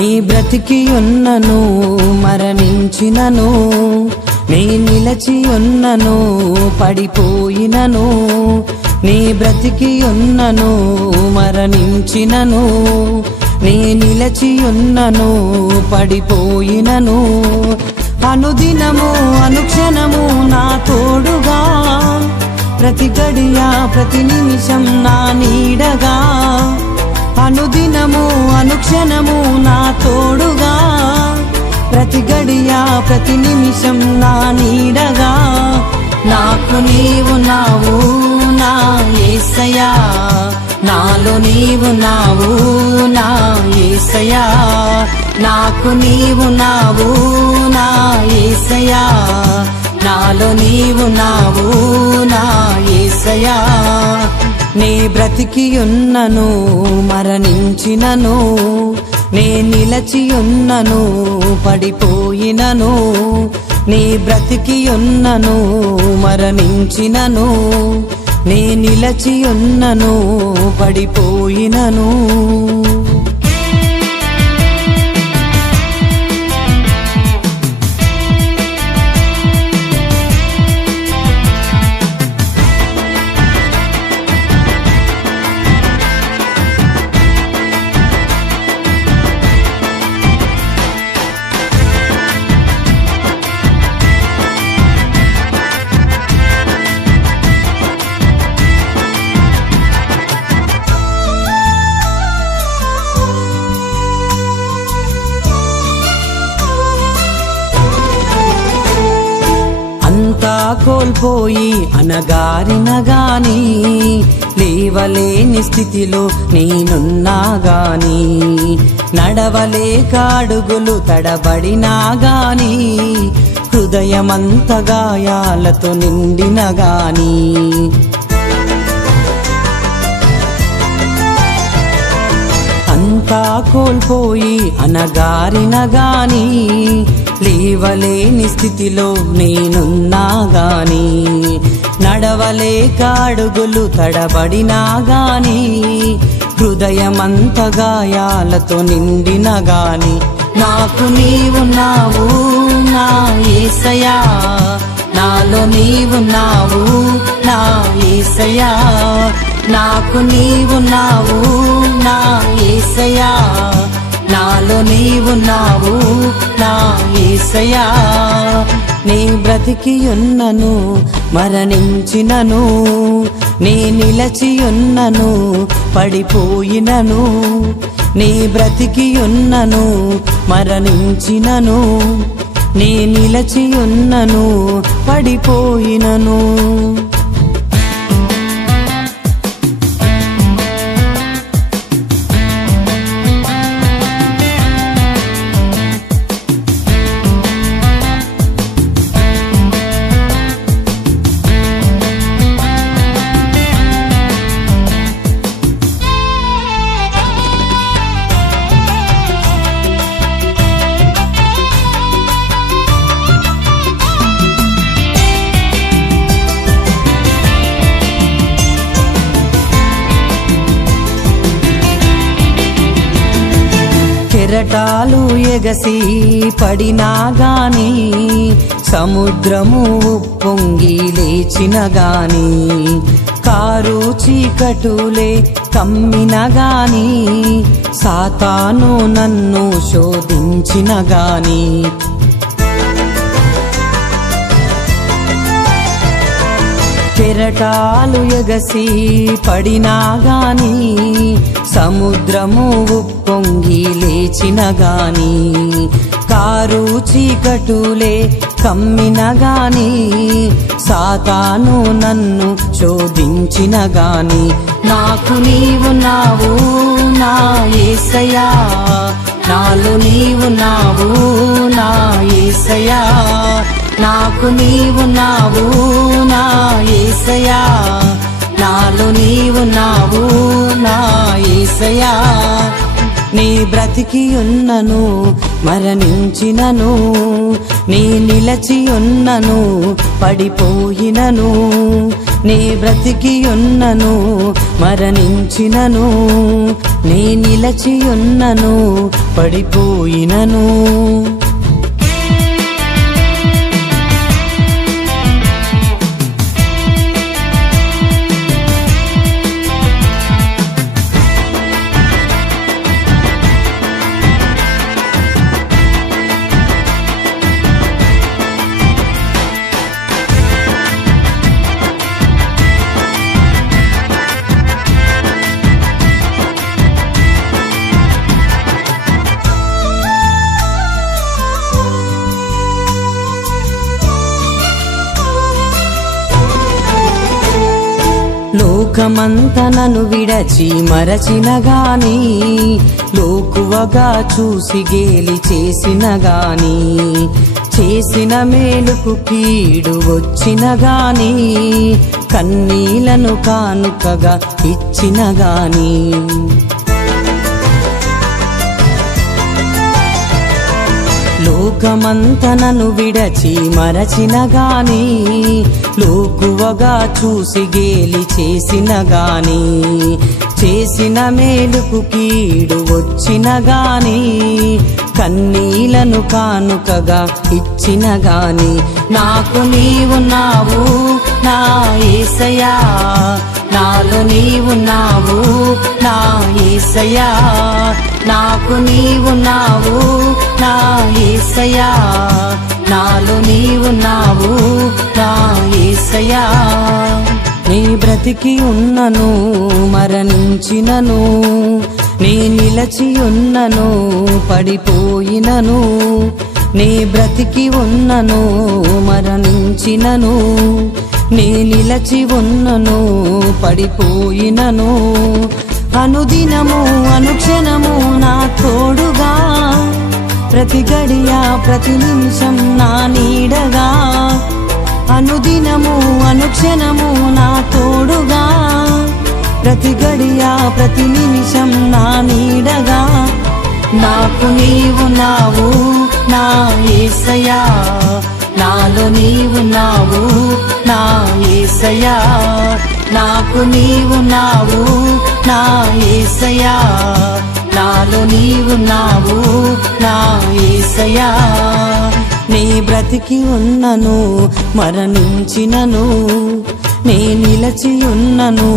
నీ బ్రతికి ఉన్నను మరణించినను, నీ నిలచి ఉన్నను పడిపోయినను. నీ బ్రతికి ఉన్నను మరణించినను, నీ నిలచి ఉన్నను పడిపోయినను. అనుదినము అనుక్షణము నా తోడుగా, ప్రతి గడియ ప్రతి నిమిషం నా నీడగా. అనుదినము అనుక్షణము నా తోడుగా, ప్రతి గడియ ప్రతి నిమిషం నా నీడగా. నాకు నీవు నావు నా యేసయ్యా, నాలో నీవు నావు నా యేసయ్యా. నాకు నీవు నావు నా యేసయ్యా, నాలో నీవు నావు నా యేసయ్యా. నీ బ్రతికి ఉన్నను మరణించినను, నే నిలచి ఉన్నను పడిపోయినను. నీ బ్రతికి ఉన్నను మరణించినను, నే నిలచి ఉన్నను పడిపోయినను. అంతా కోల్పోయి అనగారిన గాని, లేవలేని స్థితిలో నేనున్నా గాని, నడవలేక అడుగులు తడబడినా గాని, హృదయమంత గాయాలతో నిండిన గాని. అంతా కోల్పోయి అనగారిన గాని, లేవలేని స్థితిలో నేనున్నా గాని, నడవలేక అడుగులు తడబడినా గాని, హృదయమంత గాయాలతో నిండిన గాని. నాకు నీవు నావు నా యేసయ్యా, నాలో నీవు నావు నా యేసయ్యా. నాకు నీవు నావు నా యేసయ్యా, నాలో నీవు నావు నా యేసయ్యా. నీ బ్రతికి ఉన్నను మరణించినను, నీ నిలచి ఉన్నను పడిపోయినను. నీ బ్రతికి ఉన్నను మరణించినను, నీ నిలచి ఉన్నను పడిపోయినను. కెరటాలు ఎగసి పడినా గాని, సముద్రము ఉప్పొంగి లేచిన గాని, కారు చీకటులే కమ్మిన గాని, సాతాను నన్ను శోధించిన గాని. కెరటాలు ఎగసి పడినా గాని, సముద్రము ఉప్పొంగి లేచిన గాని, కారు చీకటులే కమ్మిన గాని, సాతాను నన్ను శోధించిన గాని. నాకు నీవు నావు నా యేసయ్యా, నాలో నీవు నావు నా యేసయ్యా. నాకు నీవు నావు నా యేసయ్యా, నాలో నీవు నావు నా యేసయ్యా. నీ బ్రతికి ఉన్నను మరణించినను, నీ నిలచి ఉన్నను పడిపోయినను. నీ బ్రతికి ఉన్నను మరణించినను, నీ నిలచి ఉన్నను పడిపోయినను. లోకమంత నన్ను విడచి మరచిన గాని, లోకువగా చూసి గేలి చేసిన గాని, చేసిన మేలుకు కీడు వచ్చిన గాని, కన్నీలను కానుకగా ఇచ్చిన గాని, లోకమంత నన్ను విడచి మరచిన గాని, లోకువగా చూసి గేలి చేసిన గాని, చేసిన మేలుకు కీడు వచ్చిన గాని, కన్నీలను కానుకగా ఇచ్చిన గాని, నాకు నీవున్నావు నా యేసయ్యా, నాలో నీవున్నావు నా యేసయ్యా, నాకు నీవున్నావు నా యేసయ్యా, నాలో నీవున్నావు నా యేసయ్యా. నీ బ్రతికి ఉన్నను మరణించినను, నీ నిలచి ఉన్నను పడిపోయినను, నీ బ్రతికి ఉన్నను మరణించినను, నీ నిలచి ఉన్నను పడిపోయినను. అనుదినము అనుక్షణము నా తోడుగా, ప్రతి గడియ ప్రతి నిమిషం నా నీడగా, అనుదినము అనుక్షణము నా తోడుగా, ప్రతి గడియ ప్రతి నిమిషం నా నీడగా, నాకు నీవున్నావు నా యేసయ్యా, నాలో నీవున్నావు నా యేసయ్యా, నాకు నీవున్నావు నా యేసయ్యా, నాలో నీవున్నావు నా యేసయ్యా. నీ బ్రతికి ఉన్నను మరణించినను, నీ నిలచి ఉన్నను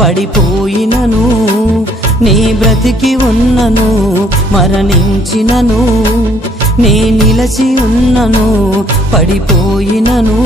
పడిపోయినను, నీ బ్రతికి ఉన్నను మరణించినను, నీ నిలచి ఉన్నను పడిపోయినను.